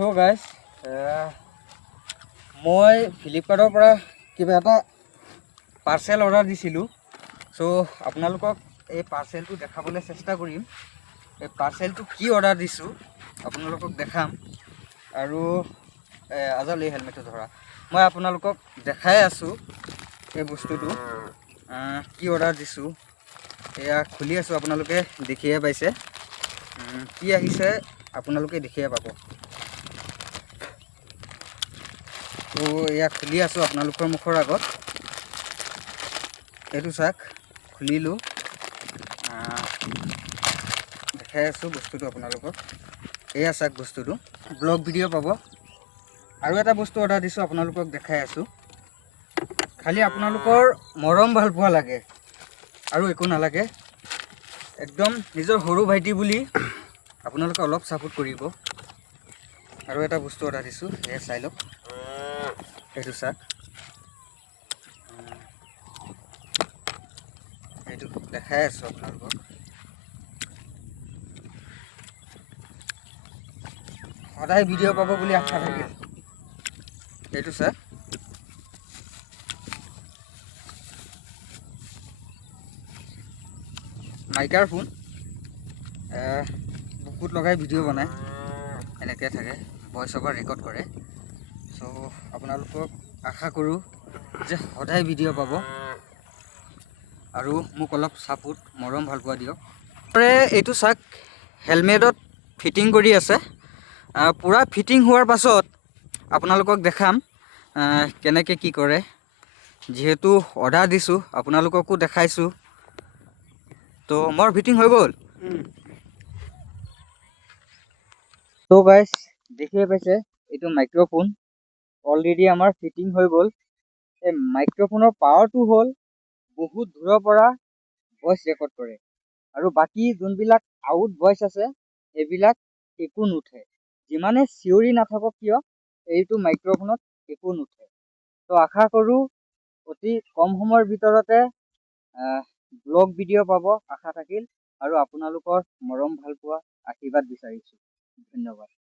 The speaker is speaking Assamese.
সো গাইজ মই ফ্লিপকাৰ্টৰ পৰা কিবা এটা পাৰ্চেল অৰ্ডাৰ দিছিলোঁ। সো আপোনালোকক এই পাৰ্চেলটো দেখাবলৈ চেষ্টা কৰিম। এই পাৰ্চেলটো কি অৰ্ডাৰ দিছোঁ আপোনালোকক দেখাম। আৰু আজাল এই হেলমেটটো ধৰা, মই আপোনালোকক দেখাই আছোঁ এই বস্তুটো কি অৰ্ডাৰ দিছোঁ। এয়া খুলি আছোঁ, আপোনালোকে দেখিয়ে পাইছে। কি আহিছে আপোনালোকে দেখিয়ে পাব। তো এয়া খুলি আছোঁ আপোনালোকৰ মুখৰ আগত। এইটো চাওক, খুলিলোঁ, দেখাই আছোঁ বস্তুটো আপোনালোকক। এয়া চাওক বস্তুটো, ব্লগ ভিডিঅ' পাব। আৰু এটা বস্তু অৰ্ডাৰ দিছোঁ, আপোনালোকক দেখাই আছোঁ। খালি আপোনালোকৰ মৰম ভাল পোৱা লাগে আৰু একো নালাগে। একদম নিজৰ সৰু ভাইটি বুলি আপোনালোকে অলপ ছাপোৰ্ট কৰিব। আৰু এটা বস্তু অৰ্ডাৰ দিছোঁ, এয়া চাই লওক। এইটো চাওক, এইটো দেখাই আছোঁ আপোনালোকক। সদায় ভিডিঅ' পাব বুলি আশা থাকিল। এইটো চাওক, মাইকাৰ ফোন, বুকুত লগাই ভিডিঅ' বনায়, এনেকৈ থাকে, ভইচ অভাৰ ৰেকৰ্ড কৰে। চ' আপোনালোকক আশা কৰোঁ যে সদায় ভিডিঅ' পাব আৰু মোক অলপ ছাপোৰ্ট, মৰম ভাল পোৱা দিয়ক। এইটো চাওক, হেলমেটত ফিটিং কৰি আছে। পূৰা ফিটিং হোৱাৰ পাছত আপোনালোকক দেখাম কেনেকৈ কি কৰে। যিহেতু অৰ্ডাৰ দিছোঁ, আপোনালোককো দেখাইছোঁ। তো মোৰ ফিটিং হৈ গ'ল। তো গাইজ দেখিয়ে পাইছে, এইটো মাইক্ৰ'ফোন অলৰেডি আমাৰ ফিটিং হৈ গ'ল। এই মাইক্ৰ'ফোনৰ পাৱাৰটো হ'ল বহুত দূৰৰ পৰা ভইচ ৰেকৰ্ড কৰে, আৰু বাকী যোনবিলাক আউট ভইচ আছে সেইবিলাক একো নুঠে। যিমানে চিঞৰি নাথাকক কিয়, এইটো মাইক্ৰ'ফোনত একো নুঠে। তো আশা কৰোঁ অতি কম সময়ৰ ভিতৰতে ব্লগ ভিডিঅ' পাব আশা থাকিল। আৰু আপোনালোকৰ মৰম ভাল পোৱা আশীৰ্বাদ বিচাৰিছোঁ। ধন্যবাদ।